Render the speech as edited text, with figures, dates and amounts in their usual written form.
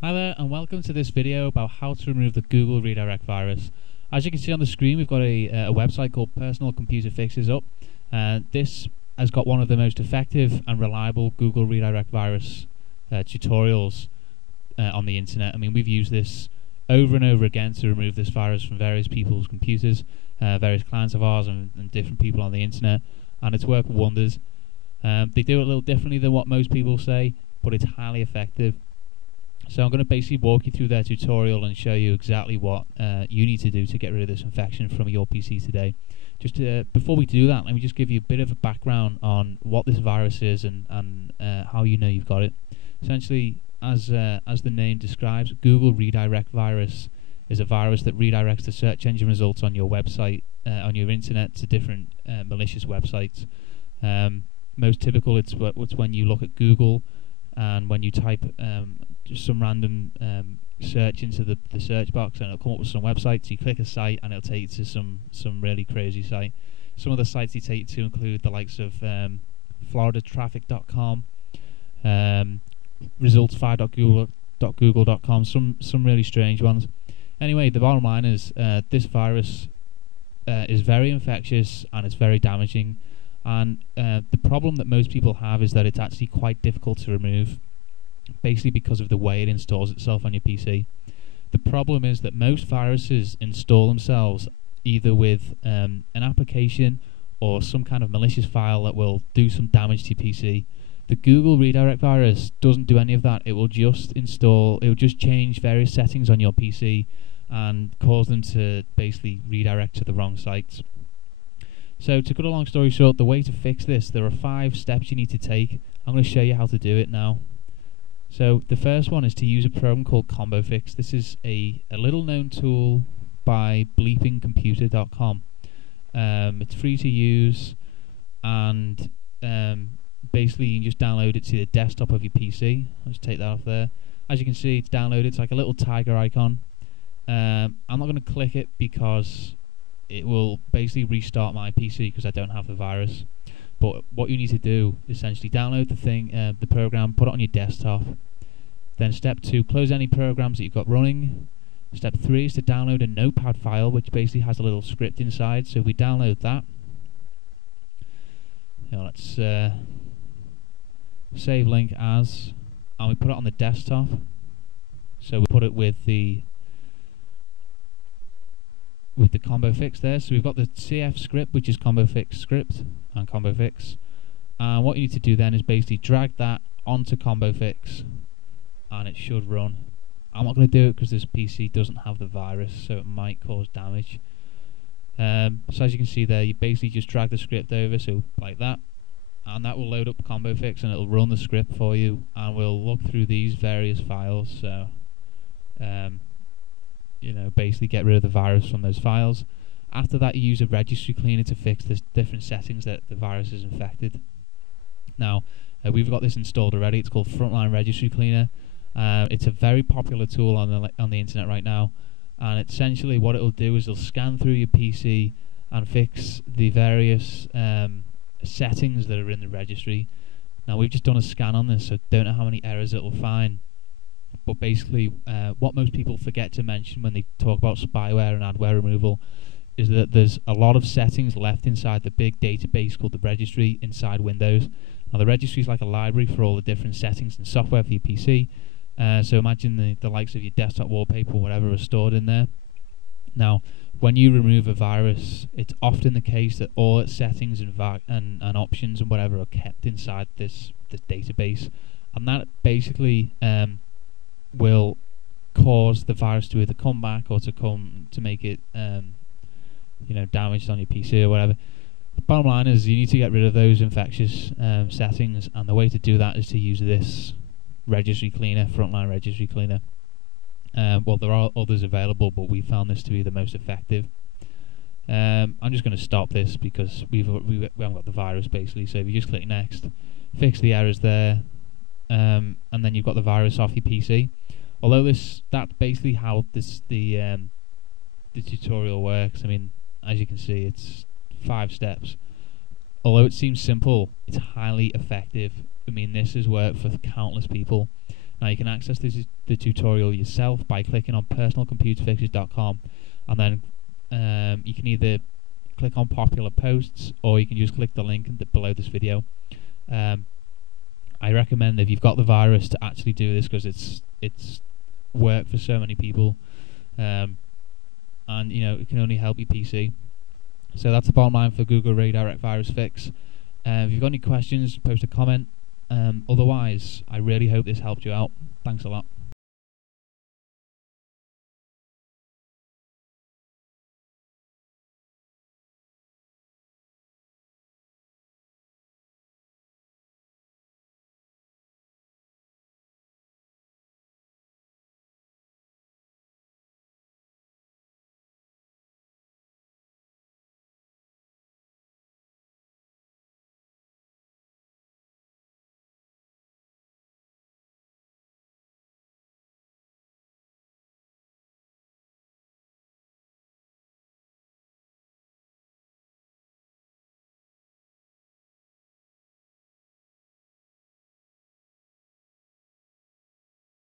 Hi there, and welcome to this video about how to remove the Google redirect virus. As you can see on the screen, we've got a website called Personal Computer Fixes up. This has got one of the most effective and reliable Google redirect virus tutorials on the internet. I mean, we've used this over and over again to remove this virus from various people's computers, various clients of ours, and different people on the internet, and it's worked wonders. They do it a little differently than what most people say, but it's highly effective. So I'm going to basically walk you through their tutorial and show you exactly what you need to do to get rid of this infection from your PC today. Just before we do that, let me just give you a bit of a background on what this virus is and how you know you've got it. Essentially, as the name describes, Google redirect virus is a virus that redirects the search engine results on your website, on your internet, to different malicious websites. Most typical, it's when you look at Google and when you type just some random search into the search box, and it'll come up with some websites. You click a site and it'll take you to some really crazy site. Some of the sites they take you to include the likes of floridatraffic.com, results5.google.com, some really strange ones. Anyway, the bottom line is this virus is very infectious and it's very damaging, and the problem that most people have is that it's actually quite difficult to remove, basically because of the way it installs itself on your PC. The problem is that most viruses install themselves either with an application or some kind of malicious file that will do some damage to your PC. The Google redirect virus doesn't do any of that. It will just change various settings on your PC and cause them to basically redirect to the wrong sites. So to cut a long story short, the way to fix this, there are 5 steps you need to take. I'm going to show you how to do it now. So the first one is to use a program called Combo Fix. This is a little known tool by bleepingcomputer.com. It's free to use, and basically you can just download it to the desktop of your PC. I'll just take that off there. As you can see, it's downloaded. It's like a little tiger icon. I'm not going to click it because it will basically restart my PC because I don't have the virus. But what you need to do is essentially download the program, put it on your desktop. Then step 2, close any programs that you've got running. Step 3 is to download a notepad file, which basically has a little script inside. So if we download that, let's save link as, and we put it on the desktop. So we put it with the combo fix there. So we've got the CF script, which is combo fix script and combo fix. And what you need to do then is basically drag that onto combo fix, and it should run. I'm not going to do it because this PC doesn't have the virus, so it might cause damage. So as you can see there, you basically just drag the script over, so like that, and that will load up combo fix and it'll run the script for you, and we'll look through these various files. So basically get rid of the virus from those files. After that, you use a registry cleaner to fix the different settings that the virus is infected. Now, we've got this installed already. It's called Frontline Registry Cleaner. It's a very popular tool on the internet right now, and essentially what it'll do is it'll scan through your PC and fix the various settings that are in the registry. Now, we've just done a scan on this, so don't know how many errors it will find. But basically, what most people forget to mention when they talk about spyware and adware removal is that there's a lot of settings left inside the big database called the registry inside Windows. Now, the registry is like a library for all the different settings and software for your PC. So imagine the likes of your desktop wallpaper or whatever are stored in there. Now, when you remove a virus, it's often the case that all its settings and options and whatever are kept inside this database, and that basically will cause the virus to either come back or to make it damaged on your PC or whatever. The bottom line is you need to get rid of those infectious settings, and the way to do that is to use this registry cleaner, Frontline Registry Cleaner. Well, there are others available, but we found this to be the most effective. I'm just going to stop this because we haven't got the virus basically. So if you just click next, fix the errors there, and then you've got the virus off your PC. Although that's basically how the tutorial works. I mean, as you can see, it's 5 steps. Although it seems simple, it's highly effective. I mean, this has worked for countless people. Now you can access the tutorial yourself by clicking on personalcomputerfixes.com, and then you can either click on popular posts, or you can just click the link below this video. I recommend, if you've got the virus, to actually do this, because it's worked for so many people, and it can only help your PC. So that's the bottom line for Google Redirect Virus Fix. If you've got any questions, post a comment. Otherwise, I really hope this helped you out. Thanks a lot.